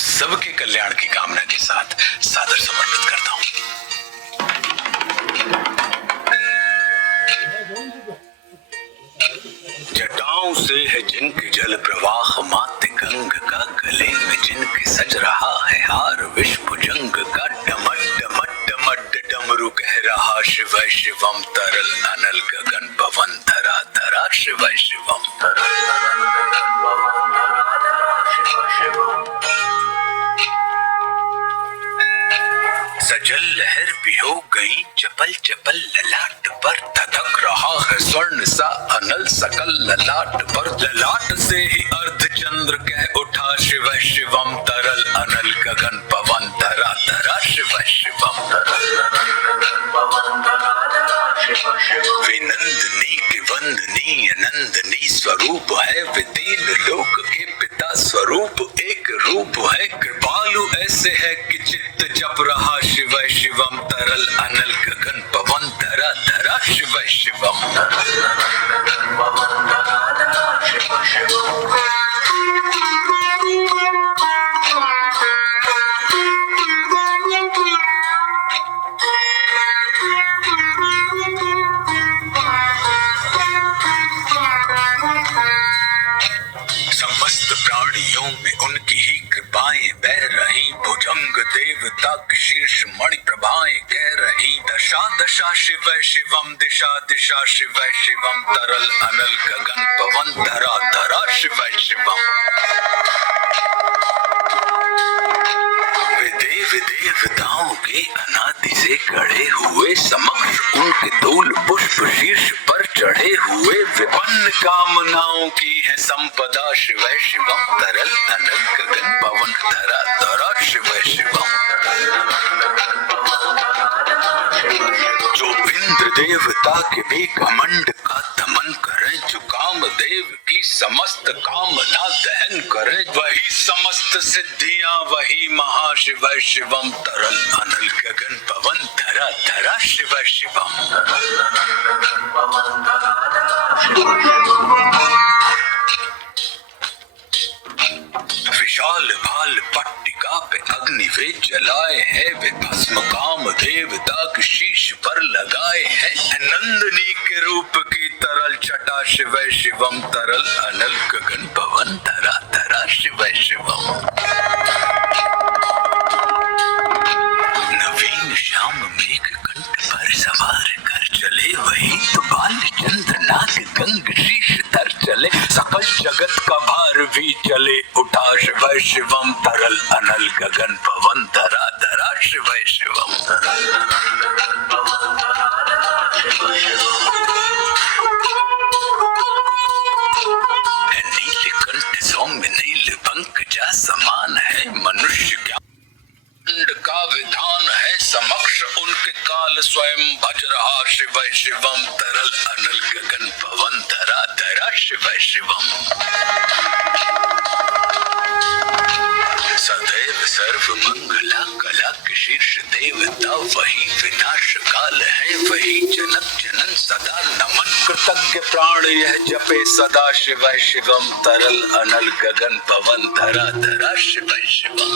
सबके कल्याण की कामना के साथ सादर समर्पित करता हूं। जटाओं से है जिनके जल प्रवाह मात्य गंग का, गले में जिनके सज रहा है हार विश्वभुजंग का, डमट डमट डमट डमरू कह रहा शिव शिवम तरल अनल गगन पवन धरा धरा शिव शिवम तरल सजल लहर भी हो गई चपल चपल ललाट पर, धधक रहा है स्वर्ण सा अनल सकल ललाट पर, ललाट से ही अर्ध चंद्र कह उठा शिव शिवम तरल अनल गगन पवन धरा धरा शिव शिवम विनंदनी के वंदनीय नंदनी स्वरूप है, वितीन लोक के पिता स्वरूप एक रूप है, कृपालु ऐसे है कि चित्त जप रहा शिव शिवम तरल अनल गगन पवन धरा धरा शिव शिवम समस्त प्राणियों में उनकी ही कृपाएं बह रही, भुजंग देवता की शीर्ष मणि प्रभाएं कह रही, दशा दशा शिव शिवम दिशा दिशा शिव शिवम तरल अनल गगन पवन धरा धरा शिव शिवम देव देवताओं के अनादि से खड़े हुए समक्ष उनके धूल पुष्प शीर्ष पर चढ़े हुए, विपन्न कामनाओं की है संपदा शिव शिवम तरल अनल गगन पवन धरा धरा शिव शिवम जो इंद्र देवता के भी घमंड का दमन करे, जो कामदेव की समस्त कामना दहन करे, वही समस्त सिद्धियां वही महाशिव शिवम तरल अनल गगन पवन धरा धरा शिव शिवम विशाल भाल पट्टिका पे अग्नि वे जलाए है, वे भस्म काम देवता के शीश पर लगाए है, नंदनी के रूप की तरल छटा शिव शिवम तरल अनल गगन पवन धरा धरा शिव शिवम नवीन श्याम मेघ कंठ पर सवार कर चले, वही तो बाल चंद्र नाग गंग शीश धर चले, सकल जगत का भार भी चले उठा शिव शिवम तरल अनल गगन पवन धरा धरा शिव शिवम नीलकंठ सौम्य नील पंकजा समान है, मनुष्य क्या का विधान है, समक्ष उनके काल स्वयं भज रहा शिव शिवम तरल अनल गगन पवन धरा धरा शिव शिवम सदैव सर्व मंगला कला के शीर्ष देवता वही, विनाश काल है वही, जनक जनन सदा नमन, कृतज्ञ प्राण यह जपे सदा शिव शिवम तरल अनल गगन पवन धरा धरा शिव शिवम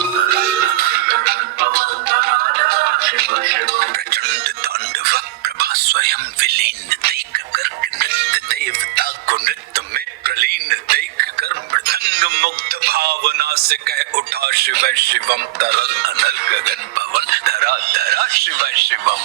प्रचंड तांडव प्रभा स्वयं विलीन देख कर, नृत्य देवता को नृत्य में प्रलीन देख कर, मृदंग मुग्ध भावना से कह उठा शिव शिवम तरल अनल गगन पवन धरा धरा शिव शिवम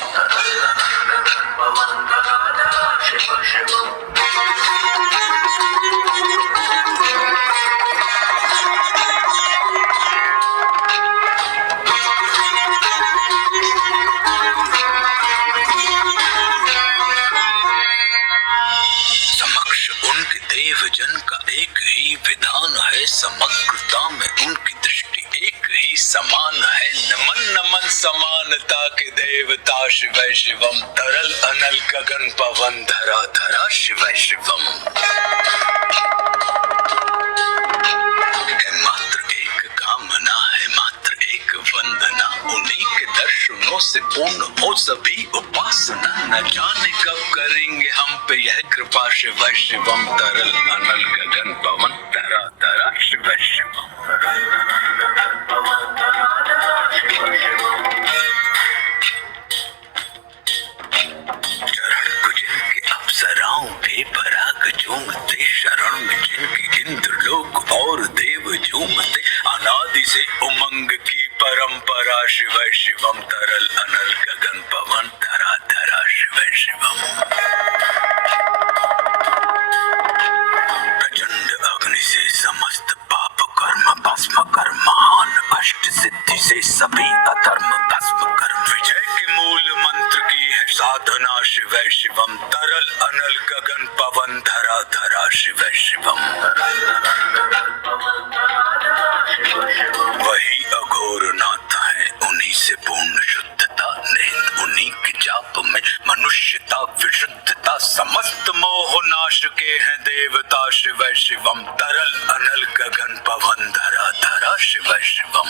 देवजन का एक ही विधान है, समग्रता में उनकी दृष्टि एक ही समान है, नमन नमन समानता के देवता शिव शिवम तरल अनल गगन पवन धरा धरा शिव शिवम है मात्र एक कामना है मात्र एक वंदना, उन्हीं के दर्शनों से पूर्ण हो सभी उपासना, न जाने कब करेंगे हम पे यह कृपा शिव शिवम तरल अनल गगन पवन धरा धरा शिव शिवम उमंग की परंपरा शिव शिवम तरल अनल गगन पवन धरा धरा शिव शिवम प्रचंड अग्नि से समस्त पाप कर्म भस्म कर महान अष्ट सिद्धि से सभी अधर्म भस्म कर विजय के मूल मंत्र की है साधना शिव शिवम तरल अनल गगन पवन धरा धरा शिव शिवम वही अघोर नाथ है उन्हीं से पूर्ण शुद्धता निहित उन्हीं के जाप में मनुष्यता विशुद्धता समस्त मोह नाश के हैं देवता शिव शिवम तरल अनल गगन पवन धरा धरा शिव शिवम